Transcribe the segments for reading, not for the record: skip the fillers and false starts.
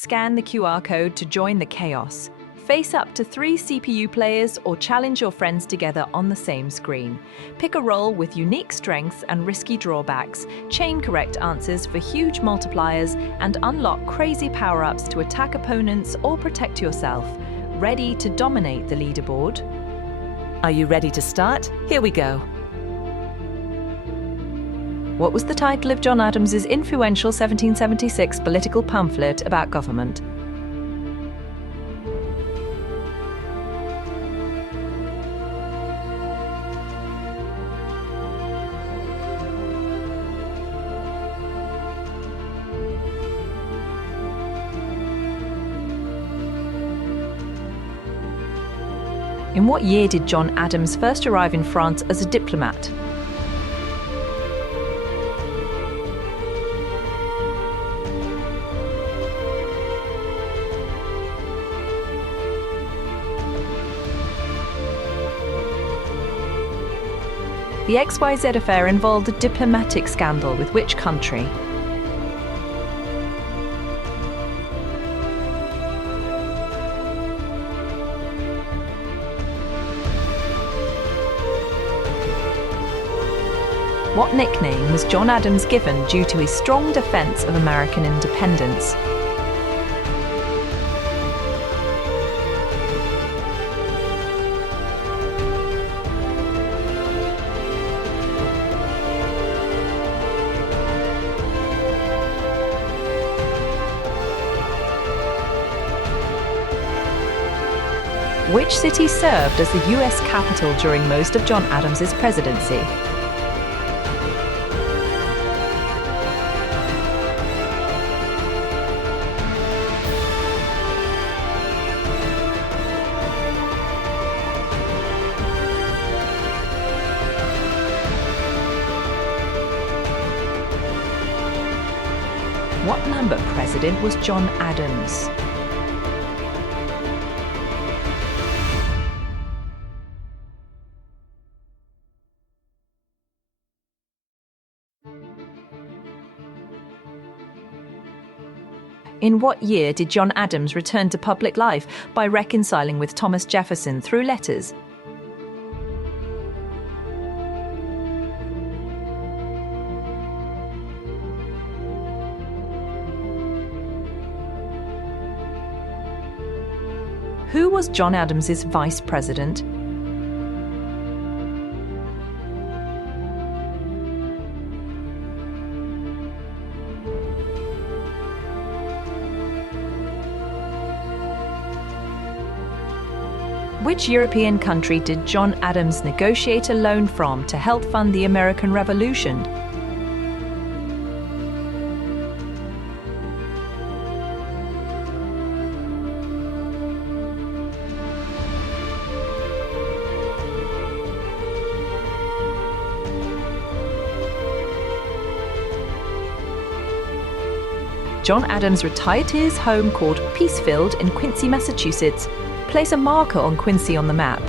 Scan the QR code to join the chaos. Face up to 3 CPU players or challenge your friends together on the same screen. Pick a role with unique strengths and risky drawbacks, chain correct answers for huge multipliers, and unlock crazy power-ups to attack opponents or protect yourself. Ready to dominate the leaderboard? Are you ready to start? Here we go. What was the title of John Adams's influential 1776 political pamphlet about government? In what year did John Adams first arrive in France as a diplomat? The XYZ Affair involved a diplomatic scandal with which country? What nickname was John Adams given due to his strong defense of American independence? Which city served as the US capital during most of John Adams's presidency? What number president was John Adams? In what year did John Adams return to public life by reconciling with Thomas Jefferson through letters? Who was John Adams's vice president? Which European country did John Adams negotiate a loan from to help fund the American Revolution? John Adams retired to his home called Peacefield in Quincy, Massachusetts. Place a marker on Quincy on the map.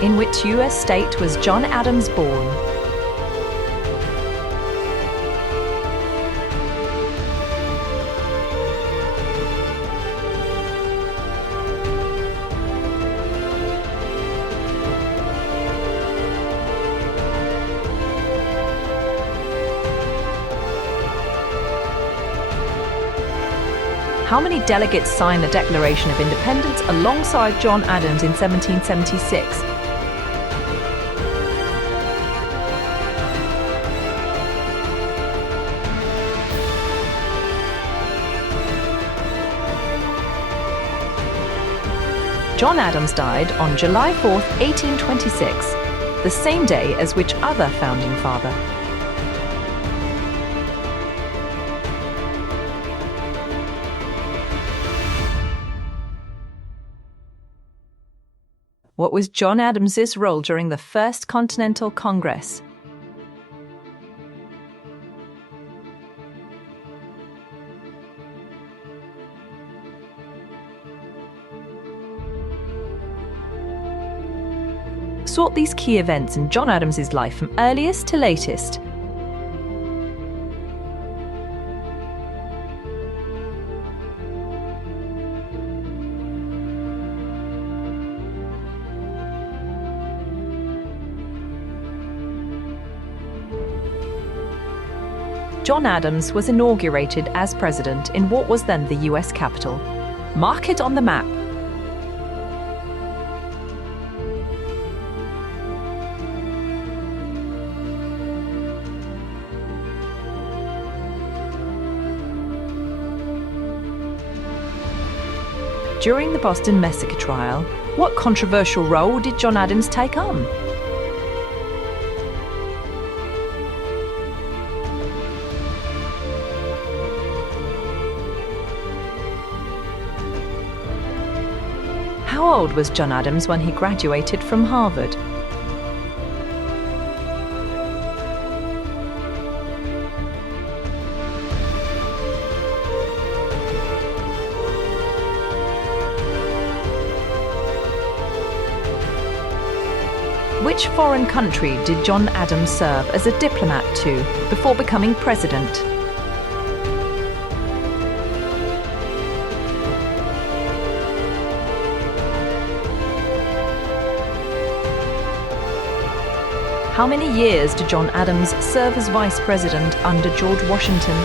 In which US state was John Adams born? How many delegates signed the Declaration of Independence alongside John Adams in 1776? John Adams died on July 4, 1826, the same day as which other founding father? What was John Adams's role during the First Continental Congress? Sort these key events in John Adams' life from earliest to latest. John Adams was inaugurated as president in what was then the US Capitol. Mark it on the map. During the Boston Massacre trial, what controversial role did John Adams take on? How old was John Adams when he graduated from Harvard? Which foreign country did John Adams serve as a diplomat to before becoming president? How many years did John Adams serve as vice president under George Washington?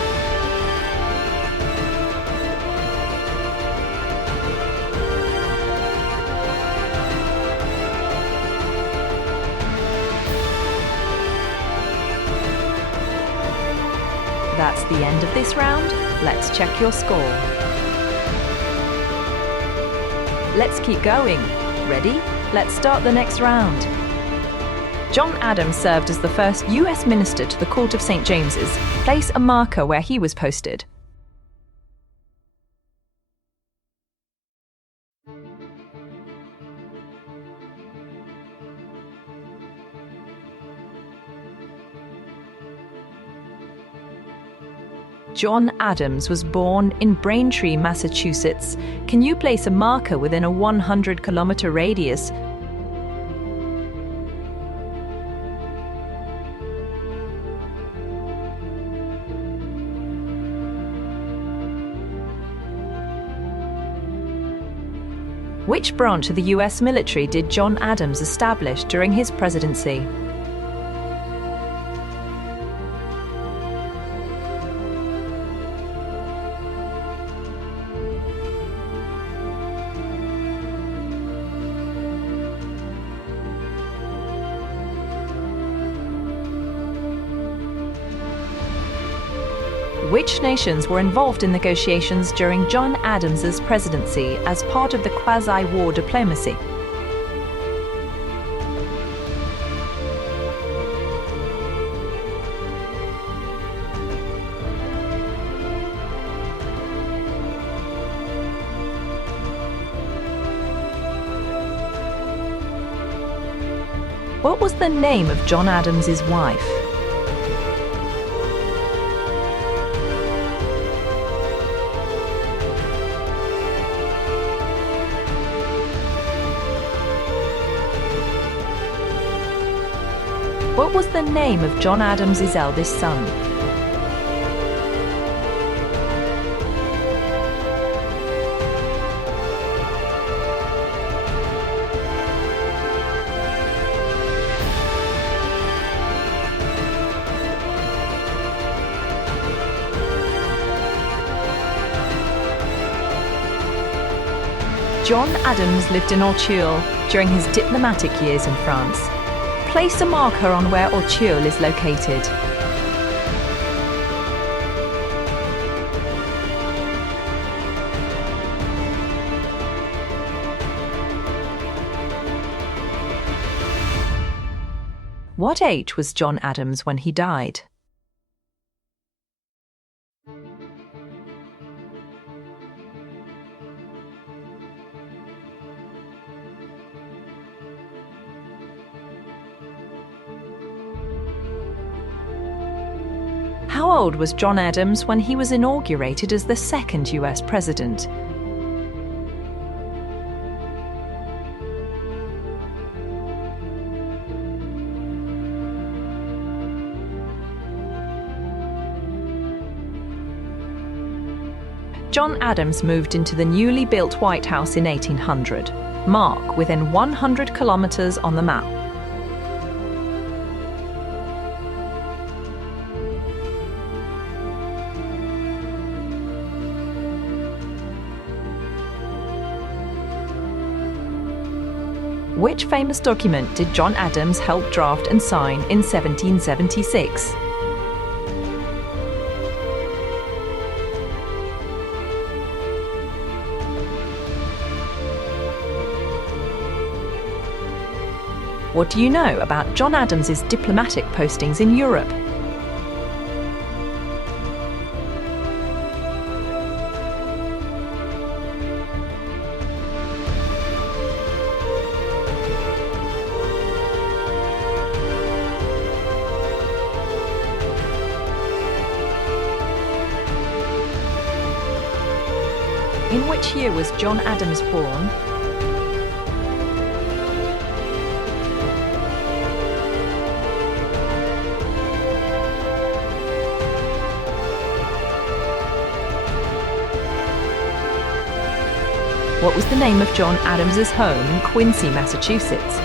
That's the end of this round. Let's check your score. Let's keep going. Ready? Let's start the next round. John Adams served as the first US minister to the Court of St. James's. Place a marker where he was posted. John Adams was born in Braintree, Massachusetts. Can you place a marker within a 100-kilometer radius? Which branch of the US military did John Adams establish during his presidency? Which nations were involved in negotiations during John Adams's presidency as part of the quasi-war diplomacy? What was the name of John Adams's wife? What was the name of John Adams's eldest son? John Adams lived in Auteuil during his diplomatic years in France. Place a marker on where Auteuil is located. What age was John Adams when he died? How old was John Adams when he was inaugurated as the second US president? John Adams moved into the newly built White House in 1800. Mark within 100 kilometers on the map. Which famous document did John Adams help draft and sign in 1776? What do you know about John Adams's diplomatic postings in Europe? In which year was John Adams born? What was the name of John Adams's home in Quincy, Massachusetts?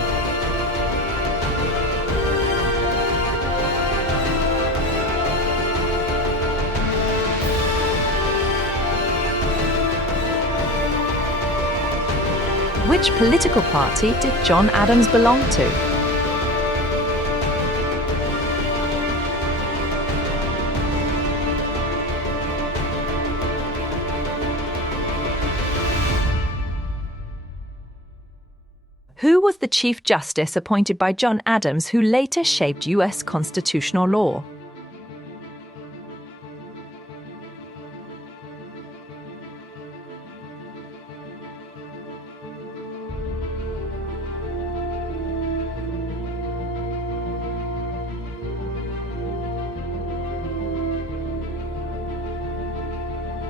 Which political party did John Adams belong to? Who was the Chief Justice appointed by John Adams who later shaped U.S. constitutional law?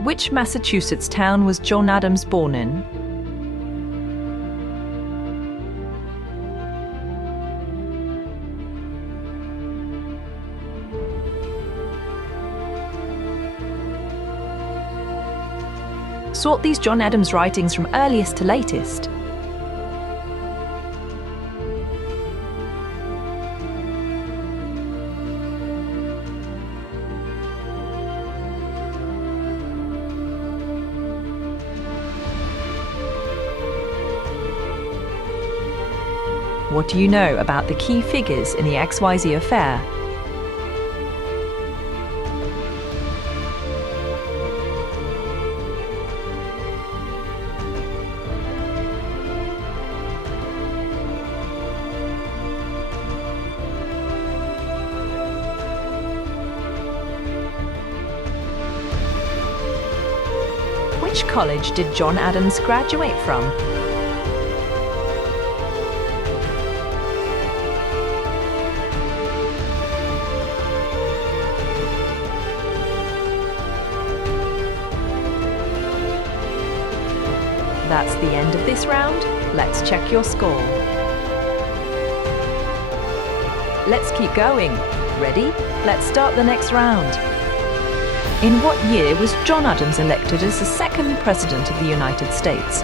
Which Massachusetts town was John Adams born in? Sort these John Adams writings from earliest to latest. What do you know about the key figures in the XYZ Affair? Which college did John Adams graduate from? That's the end of this round. Let's check your score. Let's keep going. Ready? Let's start the next round. In what year was John Adams elected as the second President of the United States?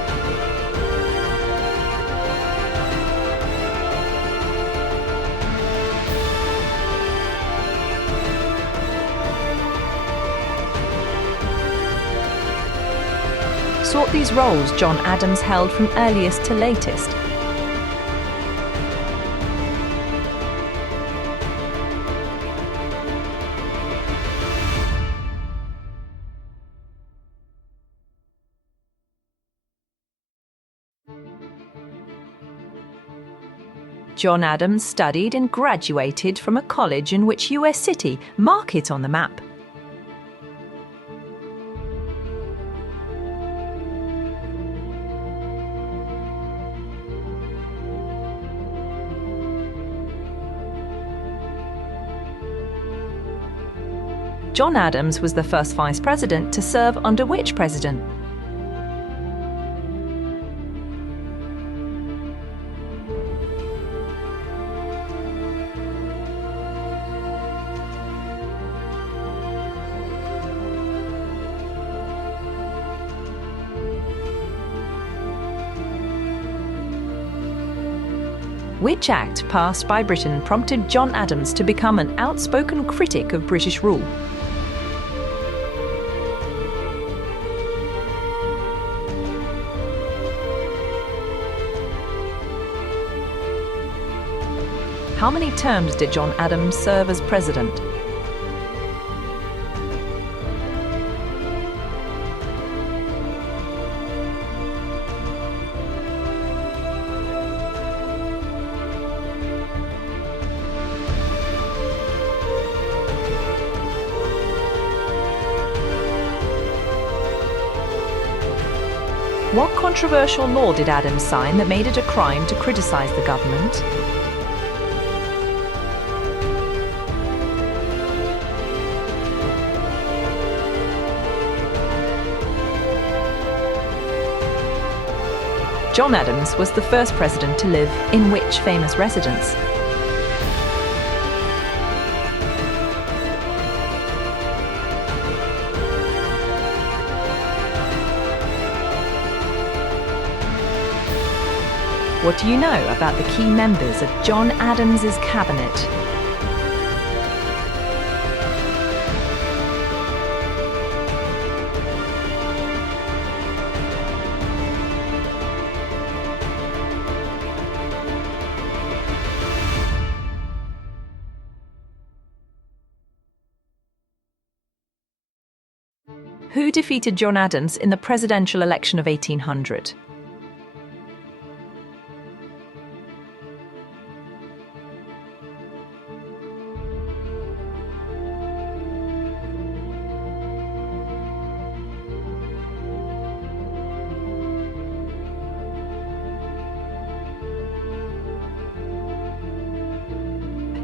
Sort these roles John Adams held from earliest to latest. John Adams studied and graduated from a college in which US city? Mark it on the map. John Adams was the first vice president to serve under which president? Which act passed by Britain prompted John Adams to become an outspoken critic of British rule? How many terms did John Adams serve as president? What controversial law did Adams sign that made it a crime to criticize the government? John Adams was the first president to live in which famous residence? What do you know about the key members of John Adams's cabinet? Who defeated John Adams in the presidential election of 1800?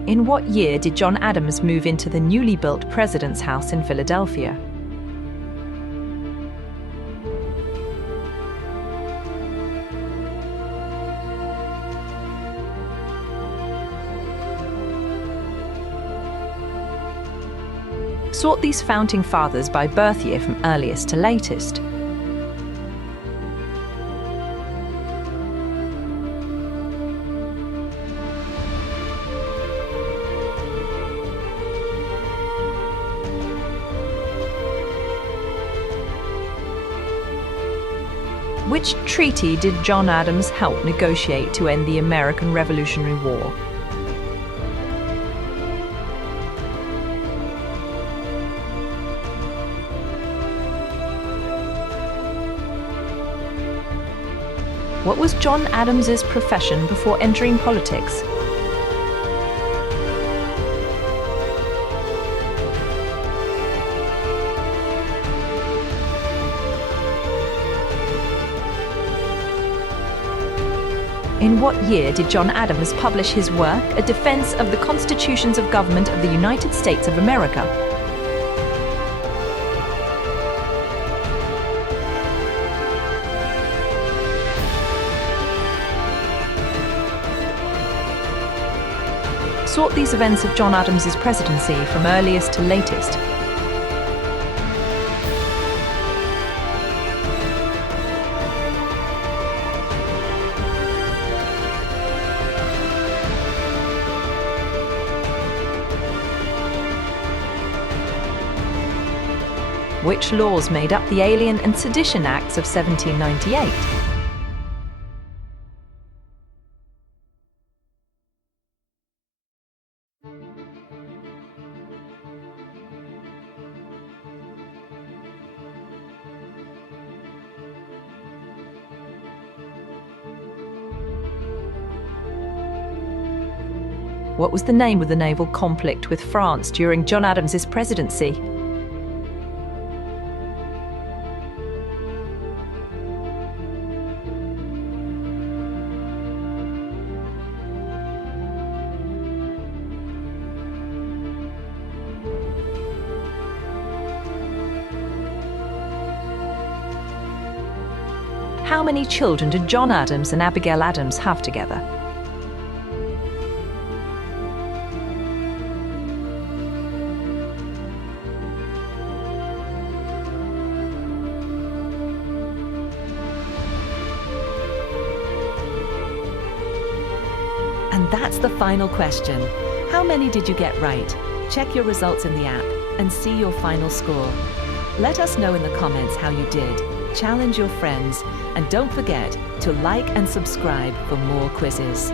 In what year did John Adams move into the newly built President's House in Philadelphia? Sort these founding fathers by birth year from earliest to latest. Which treaty did John Adams help negotiate to end the American Revolutionary War? What was John Adams's profession before entering politics? In what year did John Adams publish his work, A Defense of the Constitutions of Government of the United States of America? Sort these events of John Adams's presidency from earliest to latest. Which laws made up the Alien and Sedition Acts of 1798? What was the name of the naval conflict with France during John Adams's presidency? How many children did John Adams and Abigail Adams have together? And that's the final question. How many did you get right? Check your results in the app and see your final score. Let us know in the comments how you did. Challenge your friends, and don't forget to like and subscribe for more quizzes.